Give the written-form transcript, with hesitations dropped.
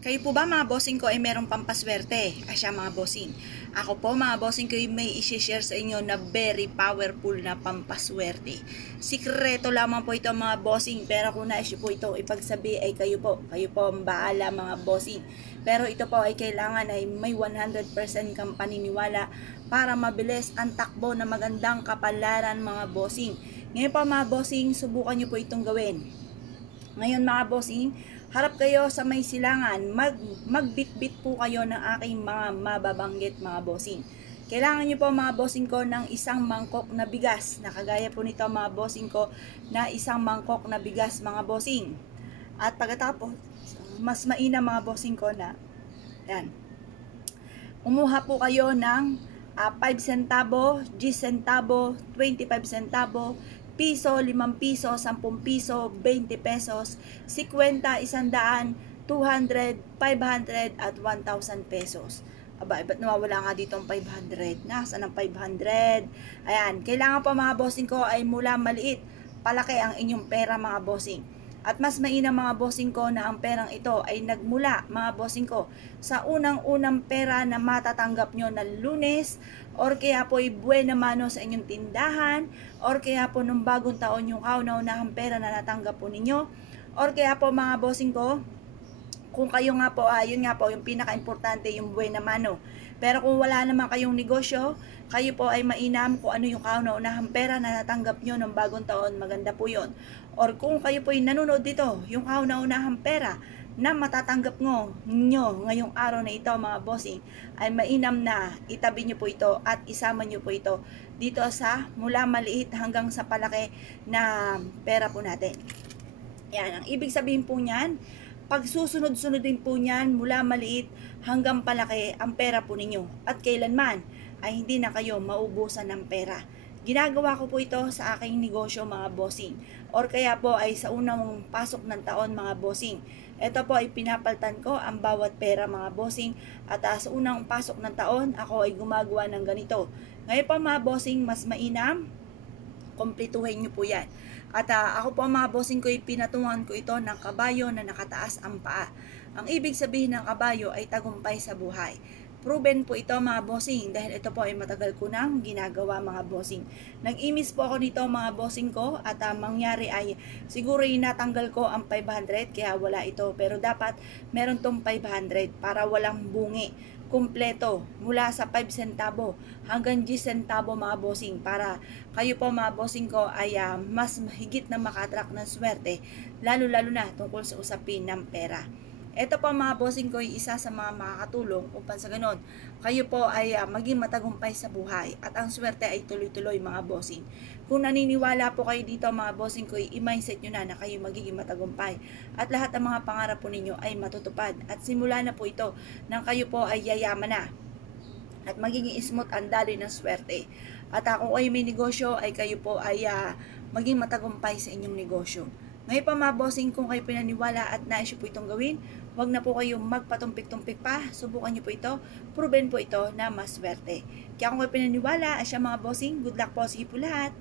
Kayo po ba mga bossing ko ay merong pampaswerte? Asya mga bossing. Ako po mga bossing ko ay may isi-share sa inyo na very powerful na pampaswerte. Sikreto lamang po ito mga bossing, pero kung nais po ito ipagsabi ay kayo po. Kayo po ang bahala mga bossing. Pero ito po ay kailangan ay may 100% kang paniniwala para mabilis ang takbo na magandang kapalaran mga bossing. Ngayon po mga bossing, subukan nyo po itong gawin. Ngayon mga bossing, harap kayo sa may silangan, magbitbit po kayo ng aking mga mababanggit mga bossing. Kailangan nyo po mga bossing ko ng isang mangkok na bigas, na kagaya po nito mga bossing ko na isang mangkok na bigas mga bossing. At pagkatapos, mas mainam mga bossing ko na, yan, umuha po kayo ng 5 centavo, 10 centavo, 25 centavo, piso, 5 piso, 10 piso, 20 pesos, 50, 100, 200, 500 at 1,000 pesos. Aba, ba't nawawala nga dito ang 500? Nasaan ang 500? Ayan, kailangan po mga bossing ko ay mula maliit, palaki ang inyong pera mga bossing. At mas mainam mga bossing ko na ang perang ito ay nagmula mga bossing ko sa unang-unang pera na matatanggap nyo na Lunes, or kaya po ay buena mano sa inyong tindahan, or kaya po nung bagong taon yung kauna-unahang pera na natanggap po ninyo, or kaya po mga bossing ko, kung kayo nga po, yun nga po yung pinaka-importante yung buena mano. Pero kung wala naman kayong negosyo, kayo po ay mainam kung ano yung kauna-unahang pera na natanggap nyo ng bagong taon, maganda po yun. Or kung kayo po ay nanonood dito, yung kauna-unahang pera na matatanggap nyo ngayong araw na ito mga bossing, ay mainam na itabi nyo po ito at isama nyo po ito dito sa mula maliit hanggang sa palaki na pera po natin. Yan, ang ibig sabihin po niyan, pag susunod-sunod din po niyan mula maliit hanggang palaki ang pera po ninyo at kailanman ay hindi na kayo maubusan ng pera. Ginagawa ko po ito sa aking negosyo mga bossing, or kaya po ay sa unang pasok ng taon mga bossing. Ito po ay pinapaltan ko ang bawat pera mga bossing, at sa unang pasok ng taon ako ay gumagawa ng ganito. Ngayon po mga bossing, mas mainam kumpletuhin nyo po yan. At ako po mga bossing ko, pinatungan ko ito ng kabayo na nakataas ang paa. Ang ibig sabihin ng kabayo ay tagumpay sa buhay. Proven po ito mga bossing, dahil ito po ay matagal ko nang ginagawa mga bossing. Nag-imis po ako nito mga bossing ko, at mangyari ay siguro natanggal ko ang 500 kaya wala ito. Pero dapat meron tong 500 para walang bungi. Kumpleto mula sa 5 centavo hanggang 10 centavo mga bossing, para kayo po mga bossing ko ay mas mahigit na maka-attract ng swerte, lalo na tungkol sa usapin ng pera. Ito po mga bossing ko ay isa sa mga makakatulong upang sa ganon kayo po ay maging matagumpay sa buhay at ang swerte ay tuloy-tuloy mga bossing. Kung naniniwala po kayo dito mga bossing ko, i-mindset nyo na kayo magiging matagumpay at lahat ng mga pangarap po ninyo ay matutupad, at simula na po ito nang kayo po ay yayaman na at magiging smooth ang daloy ng swerte. At kung kayo may negosyo ay kayo po ay maging matagumpay sa inyong negosyo. Ngayon pa mga bossing, kung kayo pinaniwala at nais po itong gawin, huwag na po kayong magpatumpik-tumpik pa. Subukan nyo po ito. Proven po ito na maswerte. Kaya kung kayo pinaniwala, asya mga bossing, good luck po. Sige po lahat.